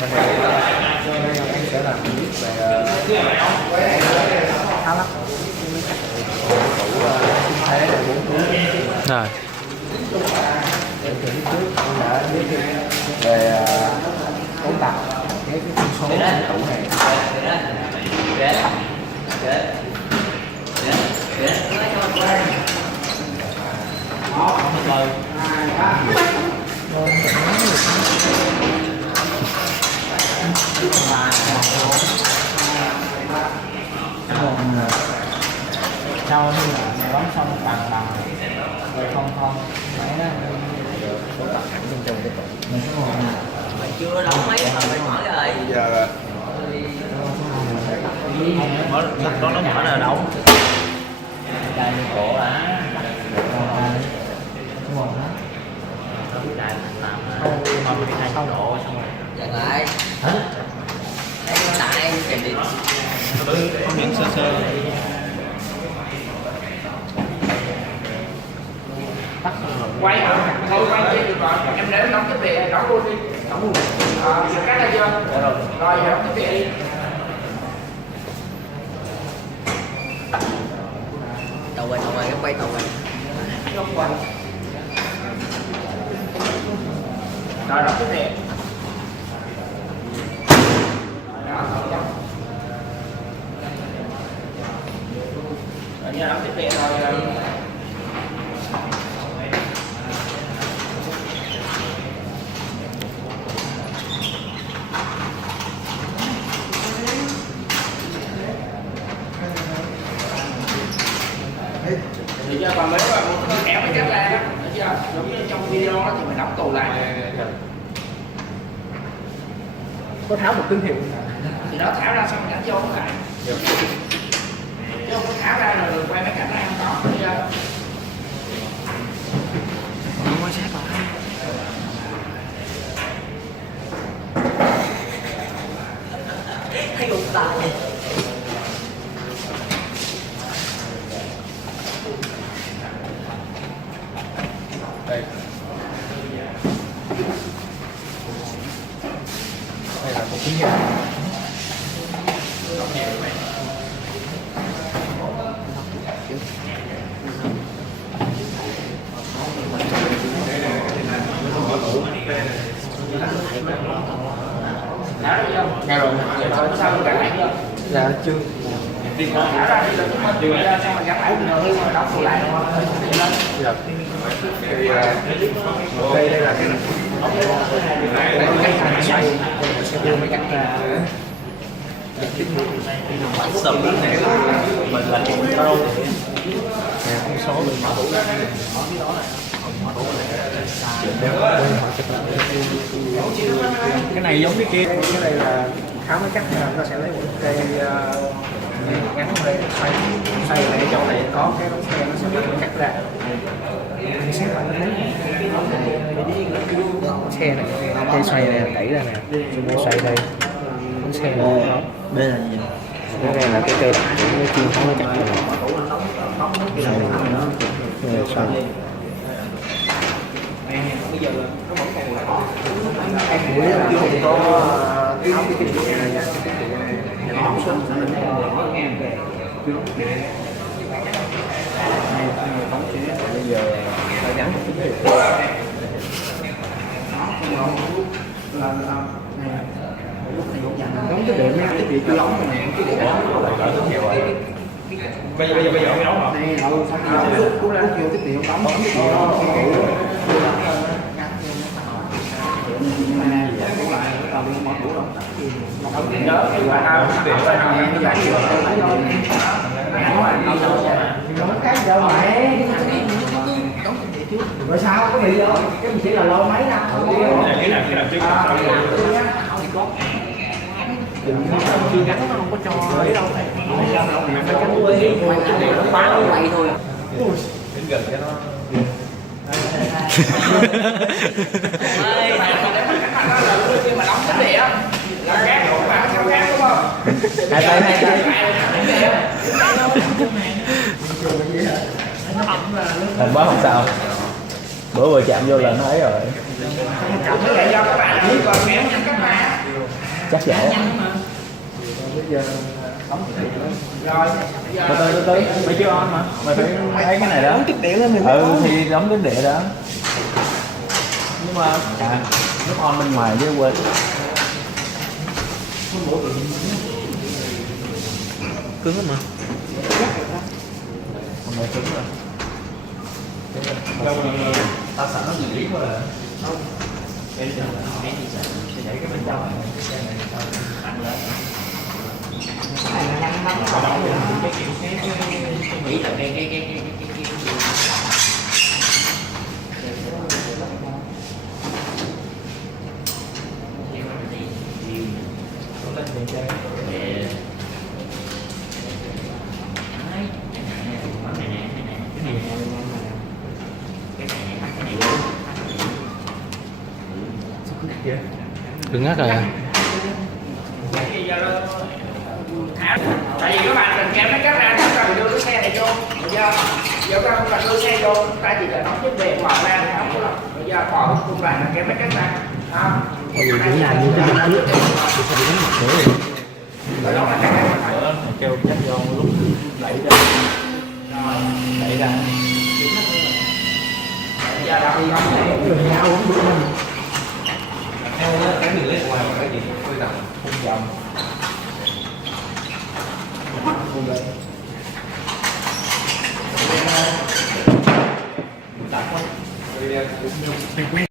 Bên này em sẽ làm biết về khá lắm tủ sinh thế là 4 túi Rồi. từ trước em đã biết về cấu tạo cái thông số của cái tủ này. Sau khi mà bấm xong bằng rồi không phải đó cấu tạo hẳn bên trong cái tủ mình sẽ ngồi nè. Mày chưa đóng mấy mà mày mở rồi. Bây giờ Nó mở là đóng. Đây cổ á. đúng rồi đó. Mà mình thay độ xong rồi. Dừng lại. Hả? Đây tại kèm điện. Có miếng sơ sơ. Quay hả? Thôi quay chưa được rồi. Em để đóng cái tiền, đóng luôn đi. Đóng luôn. Giờ cắt ra chưa? Dạ rồi. Rồi giờ đóng cái tiền đi. Đầu quay cái quay đầu quay. Không quay. Rồi đóng cái tiền. Rồi giờ đóng cái tiền rồi. Thì giờ còn nếu mà muốn kéo cái cắt ra đó, được chưa? Giống như trong video đó thì mình đóng tù lại. Có tháo một tín hiệu Thì nó tháo ra xong mình đánh vô nó lại. Chứ không có tháo ra rồi quay mấy cảnh ra không có. Được chưa? Quan sát lại. Thấy gục tay. đây. Đây là một tín hiệu. Tháo ra chưa? Nghe rồi. Rồi sao mình gắn lại chưa? Dạ chưa. Tháo ra đi rồi chúng mình ra xong mình gắn lại rồi mình đóng tù lại rồi. Dạ. Thì đây là cái thành xoay sẽ đưa mấy cắt ra. Sầm đó này. Mình là control. Con số mình mở tủ ra. Cái này giống cái kia. Cái này là tháo mấy cắt ra, nó sẽ lấy một cây ngắn lên xoay lại chỗ này có cái đống xe nó sẽ biết cắt ra. Mình sẽ phải lấy xe này, cây xoay này đẩy ra nè, chúng xoay đây, đống xe này đó. Đây là gì? Cái này là cái cây đặc nó chuyên tháo nó cắt ra. Xoay. Em nghĩ là không có tháo cái kinh nghiệm này nha, cái kinh nghiệm này bóng xuống sẽ là bóng chế bây giờ phải gắn một cái đóng cái điện nha, cái điện chưa đóng rồi nè, cái điện đóng lại rất nhiều rồi. Bây giờ mới đóng hả? Này, xong rồi đóng vô cái điện đóng cái điện đó. Nhớ khi mà tao tiền ra hàng cái giải dừa tao lấy thôi. Rồi sao có bị rồi? Cái mình chỉ là lâu mấy năm thôi. Cái nào trước Chưa gắn nó không có cho ấy đâu. Phải gắn Quay cái điện nó khóa nó quay thôi. đến gần cho nó. Khi mà đóng cái điện là gác không phải sao gác đúng không? Hai tay. Thành báo không sao. Bữa vừa chạm vô là nó ấy rồi. Chậm với lại do các bạn chỉ còn méo nhắm các bạn. chắc dễ. bây giờ đóng kích điện lên. Rồi, Từ mày chưa on mà mày phải thấy cái này đó. Đóng kích điện lên mình mới on. Thì đóng cái địa đó, nhưng mà nước on bên ngoài chứ quên. Cứng lắm mà. Hôm nay cứng rồi. Tao sợ nó nghỉ thôi à. Cái sẽ nhảy cái bên trong này. Mạnh lên. tôi nghĩ là cái Cứng ngắt rồi à. tại vì các bạn cần kéo nó cắt ra chúng ta phải đưa cái xe này vô. Bây giờ các bạn đưa xe vô, chúng ta chỉ cần đóng chiếc bề mở ra thì không có đâu. Bây giờ bỏ cái khung lại là kéo nó cắt ra. Đó. Cái nhà như cái mặt nước Rồi đó là cắt ra. Kêu chắc vô lúc đẩy ra. Đẩy ra. Giờ đó thì đường nhau uống bữa mình. Cái đường lên ngoài cái gì? Tôi tầm không dòng. Đặt không?